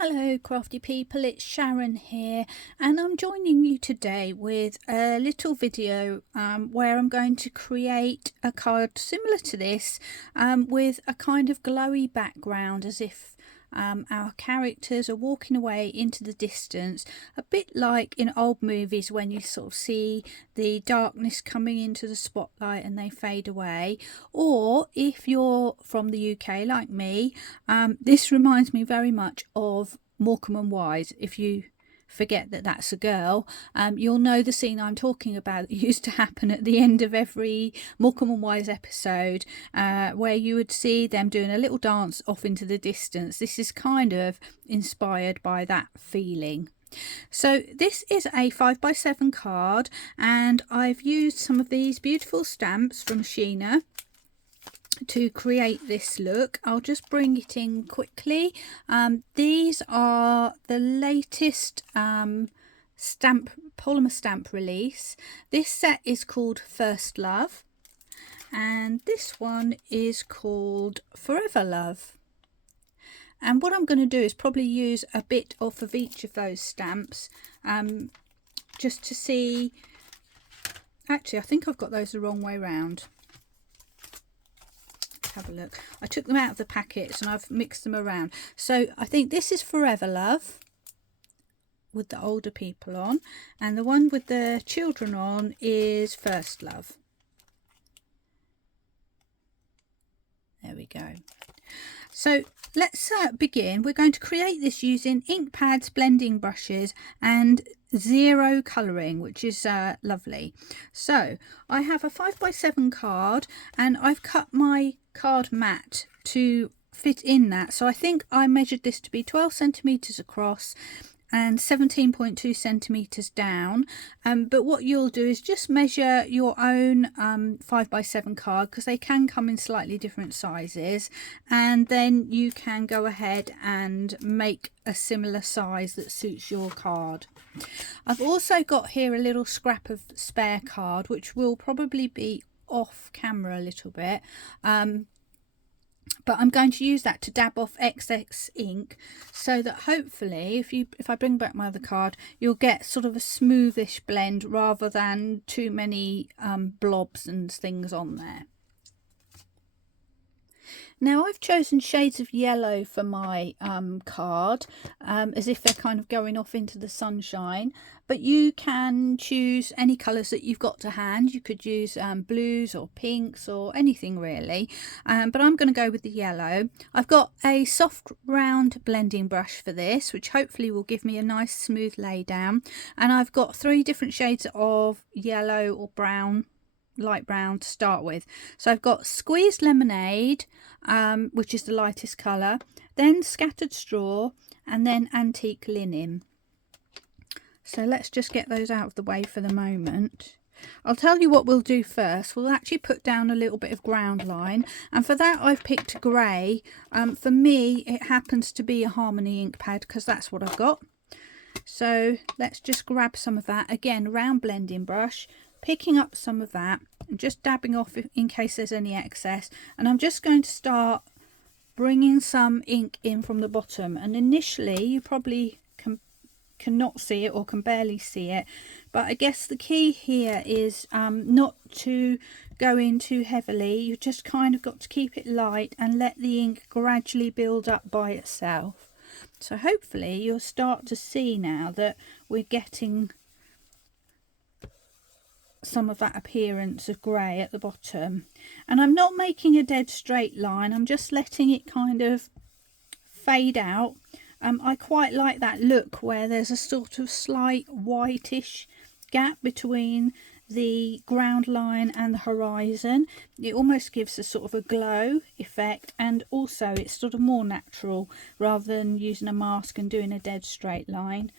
Hello crafty people, it's Sharon here, and I'm joining you today with a little video where I'm going to create a card similar to this with a kind of glowy background, as if our characters are walking away into the distance, a bit like in old movies when you sort of see the darkness coming into the spotlight and they fade away. Or if you're from the UK like me, this reminds me very much of Morecambe and Wise. If you forget that that's a girl, you'll know the scene I'm talking about. It used to happen at the end of every Morecambe and Wise episode, where you would see them doing a little dance off into the distance. This is kind of inspired by that feeling. So this is a 5x7 card, and I've used some of these beautiful stamps from Sheena to create this look. I'll just bring it in quickly. These are the latest polymer stamp release. This set is called First Love, and this one is called Forever Love. And what I'm going to do is probably use a bit off of each of those stamps, just to see. Actually, I think I've got those the wrong way round. Have a look. I took them out of the packets and I've mixed them around. So I think this is Forever Love with the older people on, and the one with the children on is First Love. There we go. So let's begin. We're going to create this using ink pads, blending brushes and zero colouring, which is lovely. So I have a 5x7 card and I've cut my card mat to fit in that. So I think I measured this to be 12 centimetres across and 17.2 centimetres down, but what you'll do is just measure your own 5x7 card, because they can come in slightly different sizes, and then you can go ahead and make a similar size that suits your card. I've also got here a little scrap of spare card, which will probably be off camera a little bit, but I'm going to use that to dab off excess ink, so that hopefully if I bring back my other card, you'll get sort of a smoothish blend rather than too many blobs and things on there. Now I've chosen shades of yellow for my card, as if they're kind of going off into the sunshine, but you can choose any colours that you've got to hand. You could use blues or pinks or anything really, but I'm going to go with the yellow. I've got a soft round blending brush for this, which hopefully will give me a nice smooth lay down, and I've got 3 different shades of yellow or brown, light brown to start with. So I've got Squeezed Lemonade, which is the lightest colour, then Scattered Straw, and then Antique Linen. So let's just get those out of the way for the moment. I'll tell you what we'll do first. We'll actually put down a little bit of ground line, and for that I've picked grey. For me it happens to be a Harmony ink pad, because that's what I've got. So let's just grab some of that, again round blending brush, picking up some of that and just dabbing off in case there's any excess. And I'm just going to start bringing some ink in from the bottom, and initially you probably cannot see it or can barely see it, but I guess the key here is not to go in too heavily. You've just kind of got to keep it light and let the ink gradually build up by itself. So hopefully you'll start to see now that we're getting some of that appearance of grey at the bottom, and I'm not making a dead straight line. I'm just letting it kind of fade out. I quite like that look where there's a sort of slight whitish gap between the ground line and the horizon. It almost gives a sort of a glow effect, and also it's sort of more natural rather than using a mask and doing a dead straight line.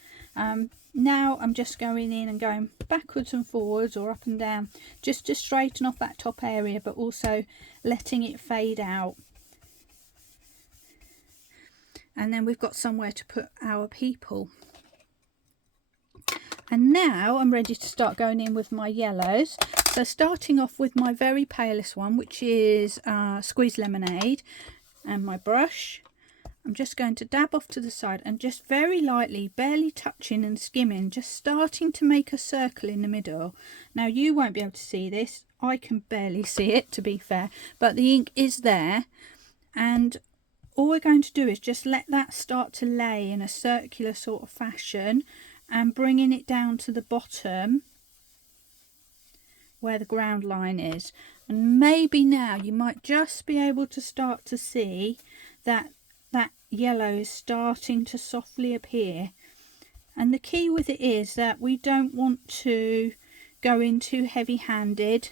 Now I'm just going in and going backwards and forwards or up and down, just to straighten off that top area, but also letting it fade out. And then we've got somewhere to put our people. And now I'm ready to start going in with my yellows. So starting off with my very palest one, which is Squeezed Lemonade, and my brush. I'm just going to dab off to the side and just very lightly, barely touching and skimming, just starting to make a circle in the middle. Now you won't be able to see this, I can barely see it to be fair, but the ink is there, and all we're going to do is just let that start to lay in a circular sort of fashion and bringing it down to the bottom where the ground line is. And maybe now you might just be able to start to see that that yellow is starting to softly appear. And the key with it is that we don't want to go in too heavy-handed,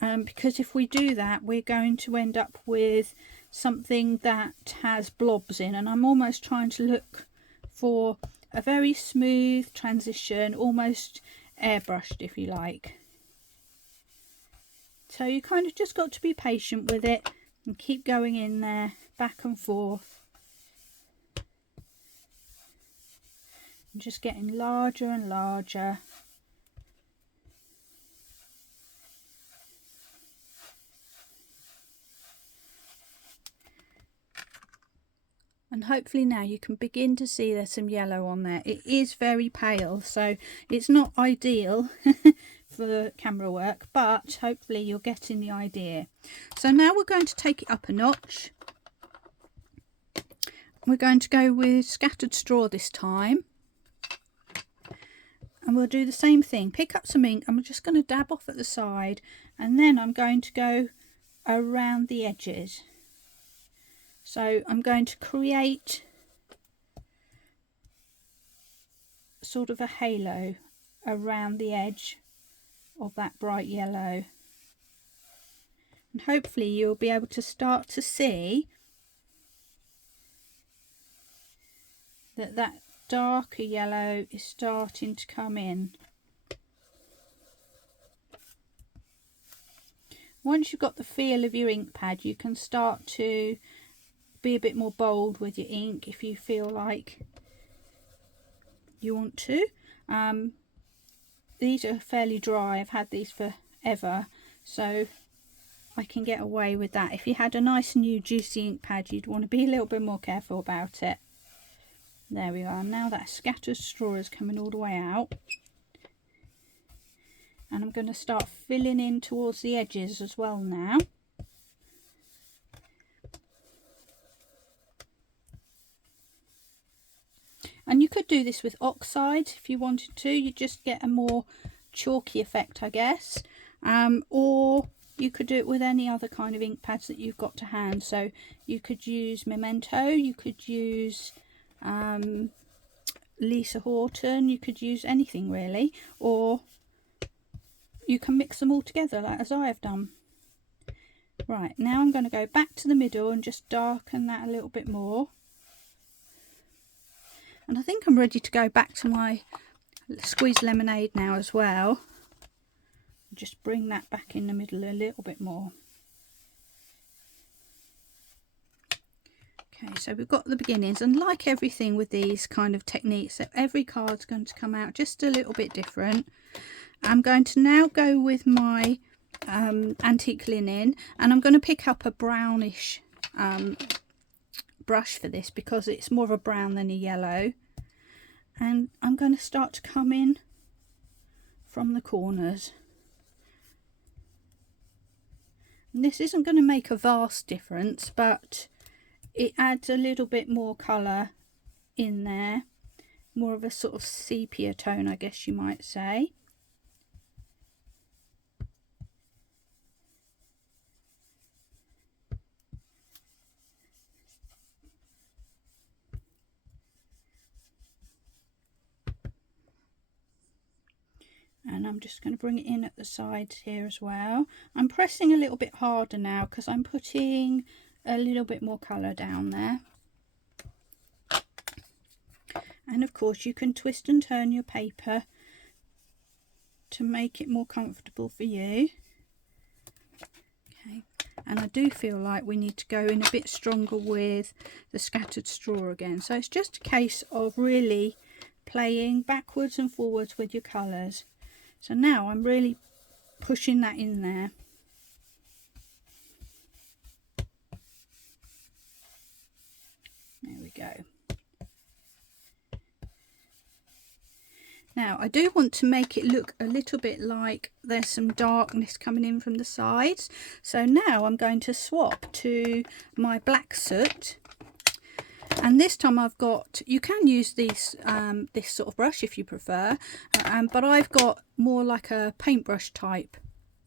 because if we do that we're going to end up with something that has blobs in, and I'm almost trying to look for a very smooth transition, almost airbrushed if you like. So you kind of just got to be patient with it and keep going in there, back and forth, and just getting larger and larger. And hopefully now you can begin to see there's some yellow on there. It is very pale, so it's not ideal for the camera work, but hopefully you're getting the idea. So now we're going to take it up a notch. We're going to go with scattered straw this time. And we'll do the same thing. Pick up some ink. I'm just going to dab off at the side, and then I'm going to go around the edges. So I'm going to create sort of a halo around the edge of that bright yellow. And hopefully you'll be able to start to see that that darker yellow is starting to come in. Once you've got the feel of your ink pad, you can start to be a bit more bold with your ink if you feel like you want to. These are fairly dry. I've had these forever, so I can get away with that. If you had a nice new juicy ink pad, you'd want to be a little bit more careful about it. There we are. Now that scattered straw is coming all the way out, and I'm going to start filling in towards the edges as well now. And you could do this with oxide if you wanted to. You just get a more chalky effect, I guess. Or you could do it with any other kind of ink pads that you've got to hand. So you could use Memento, you could use Lisa Horton, you could use anything really. Or you can mix them all together like as I have done. Right, now I'm going to go back to the middle and just darken that a little bit more. And I think I'm ready to go back to my squeezed lemonade now as well. Just bring that back in the middle a little bit more. Okay, so we've got the beginnings, and like everything with these kind of techniques, so every card's going to come out just a little bit different. I'm going to now go with my antique linen, and I'm going to pick up a brownish brush for this because it's more of a brown than a yellow, and I'm going to start to come in from the corners. And this isn't going to make a vast difference, but it adds a little bit more colour in there, more of a sort of sepia tone, I guess you might say. And I'm just going to bring it in at the sides here as well. I'm pressing a little bit harder now because I'm putting a little bit more colour down there. And of course you can twist and turn your paper to make it more comfortable for you. Okay, and I do feel like we need to go in a bit stronger with the scattered straw again. So it's just a case of really playing backwards and forwards with your colours. So now I'm really pushing that in there. go. Now I do want to make it look a little bit like there's some darkness coming in from the sides. So now I'm going to swap to my black soot. And this time I've got, you can use these this sort of brush if you prefer, but I've got more like a paintbrush type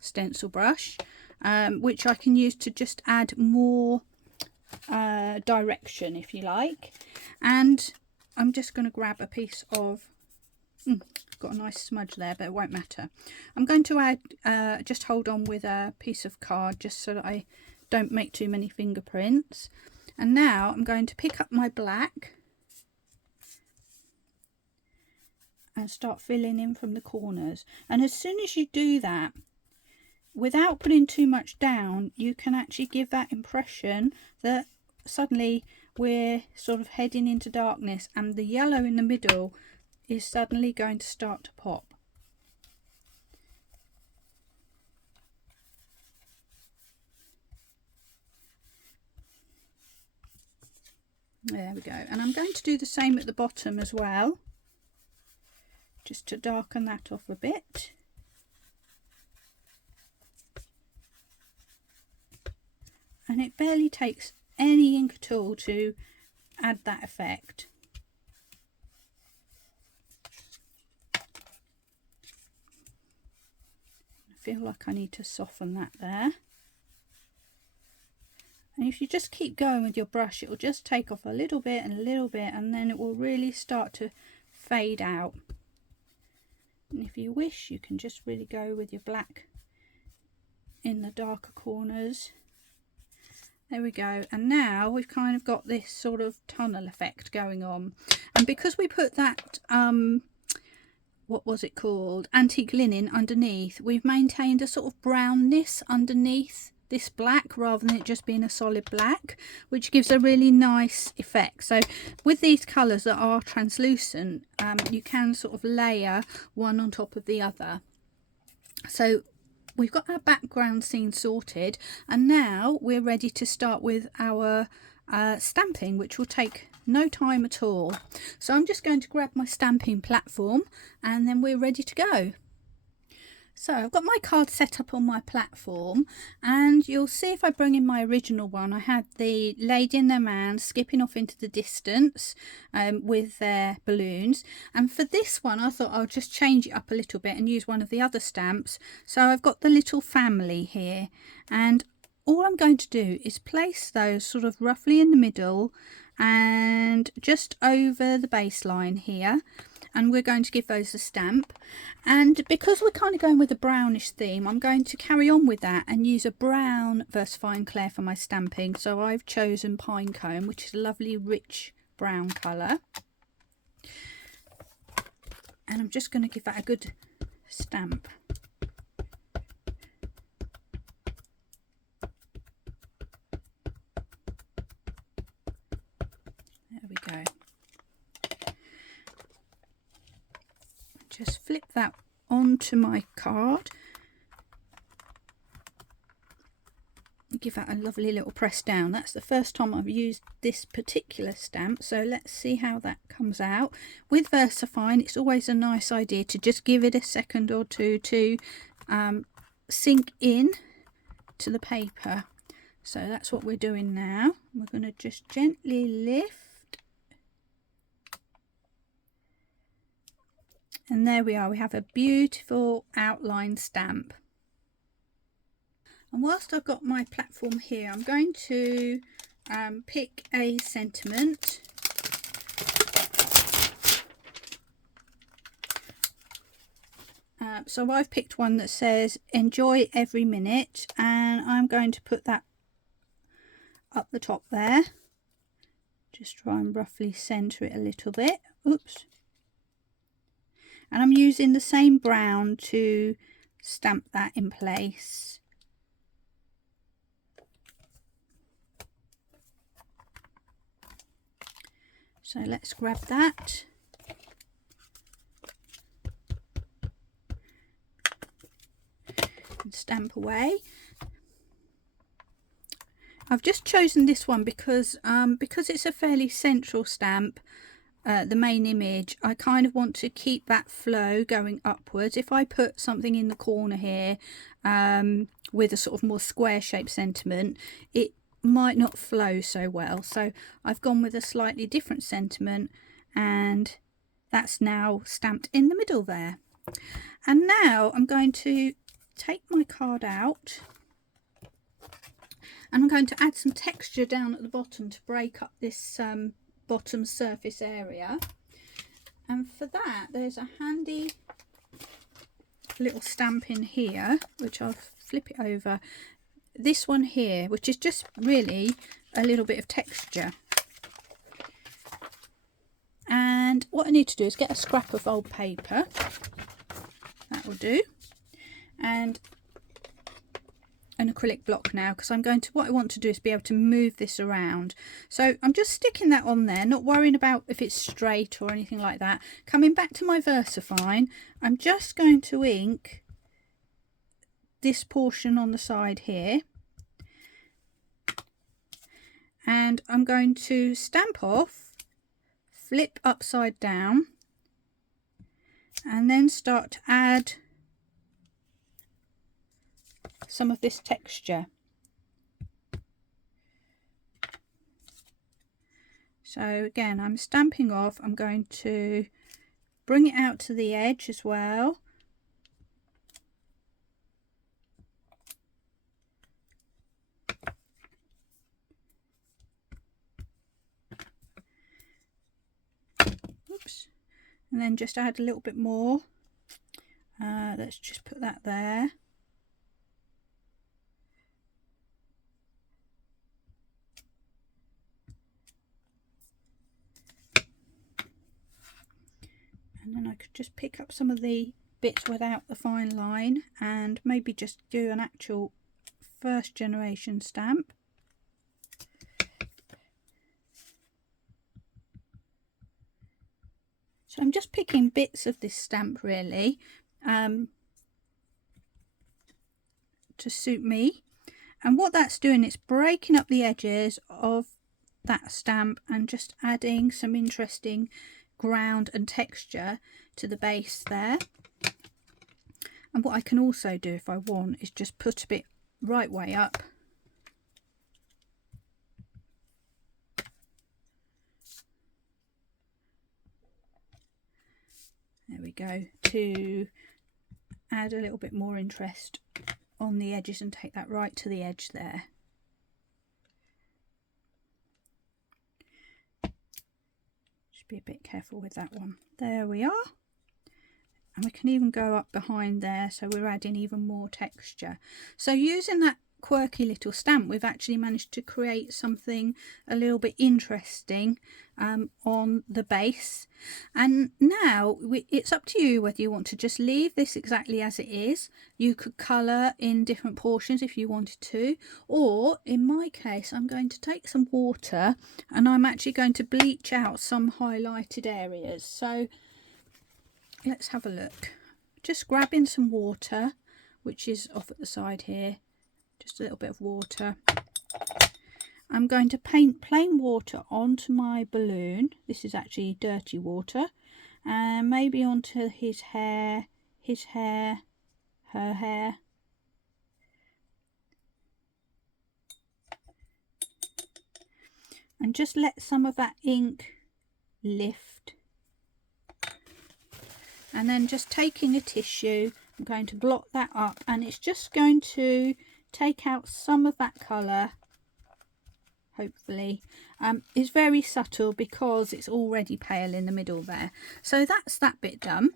stencil brush, which I can use to just add more direction, if you like. And I'm just going to grab a piece of, got a nice smudge there, but it won't matter. I'm going to add, just hold on with a piece of card just so that I don't make too many fingerprints. And now I'm going to pick up my black and start filling in from the corners. And as soon as you do that, without putting too much down, you can actually give that impression that suddenly we're sort of heading into darkness, and the yellow in the middle is suddenly going to start to pop. There we go. And I'm going to do the same at the bottom as well, just to darken that off a bit. And it barely takes any ink at all to add that effect. I feel like I need to soften that there. And if you just keep going with your brush, it will just take off a little bit and a little bit, and then it will really start to fade out. And if you wish, you can just really go with your black in the darker corners. There we go. And now we've kind of got this sort of tunnel effect going on. And because we put that, what was it called? Antique linen underneath, we've maintained a sort of brownness underneath this black rather than it just being a solid black, which gives a really nice effect. So with these colours that are translucent, you can sort of layer one on top of the other. So we've got our background scene sorted, and now we're ready to start with our stamping, which will take no time at all. So I'm just going to grab my stamping platform and then we're ready to go. So I've got my card set up on my platform, and you'll see if I bring in my original one, I had the lady and their man skipping off into the distance with their balloons. And for this one I thought I'll just change it up a little bit and use one of the other stamps. So I've got the little family here, and all I'm going to do is place those sort of roughly in the middle and just over the baseline here. And we're going to give those a stamp. And because we're kind of going with a brownish theme, I'm going to carry on with that and use a brown VersaFine Clair for my stamping. So I've chosen Pinecone, which is a lovely rich brown colour. And I'm just going to give that a good stamp. There we go. Just flip that onto my card, give that a lovely little press down. That's the first time I've used this particular stamp, so let's see how that comes out. With VersaFine, it's always a nice idea to just give it a second or two to sink in to the paper. So that's what we're doing now. We're going to just gently lift. And there we are, we have a beautiful outline stamp. And whilst I've got my platform here, I'm going to pick a sentiment. So I've picked one that says enjoy every minute, and I'm going to put that up the top there. Just try and roughly centre it a little bit. Oops. And I'm using the same brown to stamp that in place. So let's grab that. And stamp away. I've just chosen this one because it's a fairly central stamp, the main image. I kind of want to keep that flow going upwards. If I put something in the corner here with a sort of more square shaped sentiment, it might not flow so well. So I've gone with a slightly different sentiment, and that's now stamped in the middle there. And now I'm going to take my card out, and I'm going to add some texture down at the bottom to break up this bottom surface area. And for that, there's a handy little stamp in here, which I'll flip it over. This one here, which is just really a little bit of texture. And what I need to do is get a scrap of old paper. That will do. And an acrylic block now, because what I want to do is be able to move this around. So I'm just sticking that on there, not worrying about if it's straight or anything like that. Coming back to my VersaFine, I'm just going to ink this portion on the side here, and I'm going to stamp off, flip upside down, and then start to add some of this texture. So again, I'm stamping off, I'm going to bring it out to the edge as well. Oops. And then just add a little bit more. Let's just put that there. And then I could just pick up some of the bits without the fine line and maybe just do an actual first generation stamp. So I'm just picking bits of this stamp really to suit me. And what that's doing, it's breaking up the edges of that stamp and just adding some interesting ground and texture to the base there. And what I can also do if I want is just put a bit right way up. There we go, to add a little bit more interest on the edges and take that right to the edge there. Just be a bit careful with that one. There we are. And we can even go up behind there, so we're adding even more texture. So using that quirky little stamp, we've actually managed to create something a little bit interesting on the base. And now it's up to you whether you want to just leave this exactly as it is. You could colour in different portions if you wanted to, or in my case I'm going to take some water and I'm actually going to bleach out some highlighted areas. So let's have a look. Just grabbing some water, which is off at the side here, just a little bit of water. I'm going to paint plain water onto my balloon. This is actually dirty water, and maybe onto his hair, her hair. And just let some of that ink lift. And then just taking a tissue, I'm going to blot that up, and it's just going to take out some of that colour, hopefully. It's very subtle because it's already pale in the middle there. So that's that bit done.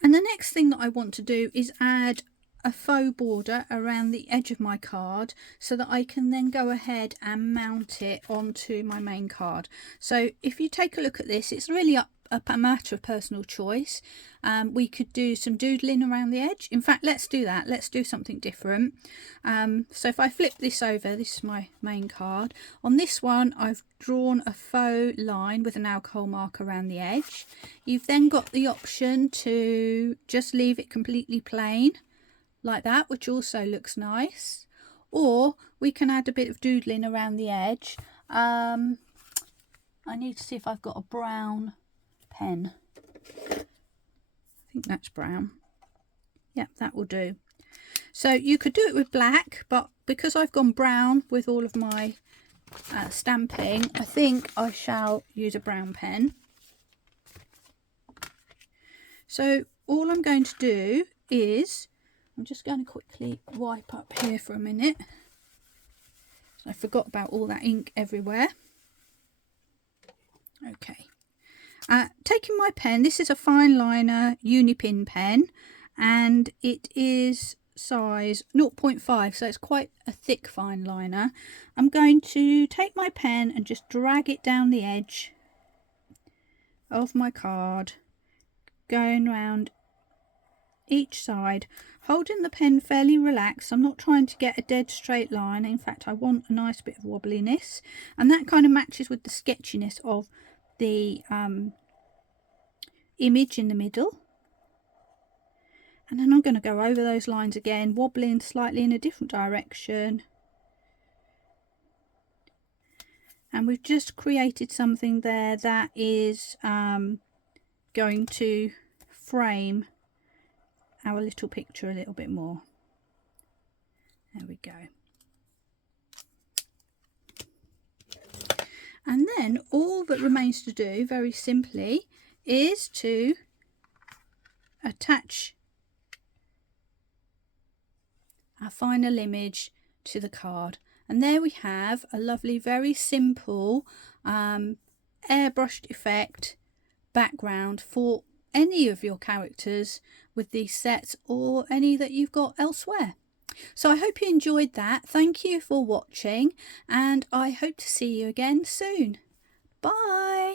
And the next thing that I want to do is add a faux border around the edge of my card so that I can then go ahead and mount it onto my main card. So if you take a look at this, it's really a matter of personal choice. We could do some doodling around the edge. In fact, let's do that. Let's do something different. So if I flip this over, this is my main card. On this one, I've drawn a faux line with an alcohol mark around the edge. You've then got the option to just leave it completely plain like that, which also looks nice. or we can add a bit of doodling around the edge. I need to see if I've got a brown pen. I think that's brown. Yep, that will do. So you could do it with black, but because I've gone brown with all of my stamping, I think I shall use a brown pen. So all I'm going to do is, I'm just going to quickly wipe up here for a minute. I forgot about all that ink everywhere. Okay. Taking my pen, this is a fine liner Unipin pen, and it is size 0.5, so it's quite a thick fine liner. I'm going to take my pen and just drag it down the edge of my card, going round each side, holding the pen fairly relaxed. I'm not trying to get a dead straight line. In fact, I want a nice bit of wobbliness, and that kind of matches with the sketchiness of the image in the middle. And then I'm going to go over those lines again, wobbling slightly in a different direction. And we've just created something there that is going to frame our little picture a little bit more. There we go. And then all that remains to do, very simply, is to attach our final image to the card. And there we have a lovely, very simple airbrushed effect background for any of your characters with these sets, or any that you've got elsewhere. So I hope you enjoyed that. Thank you for watching, and I hope to see you again soon. Bye.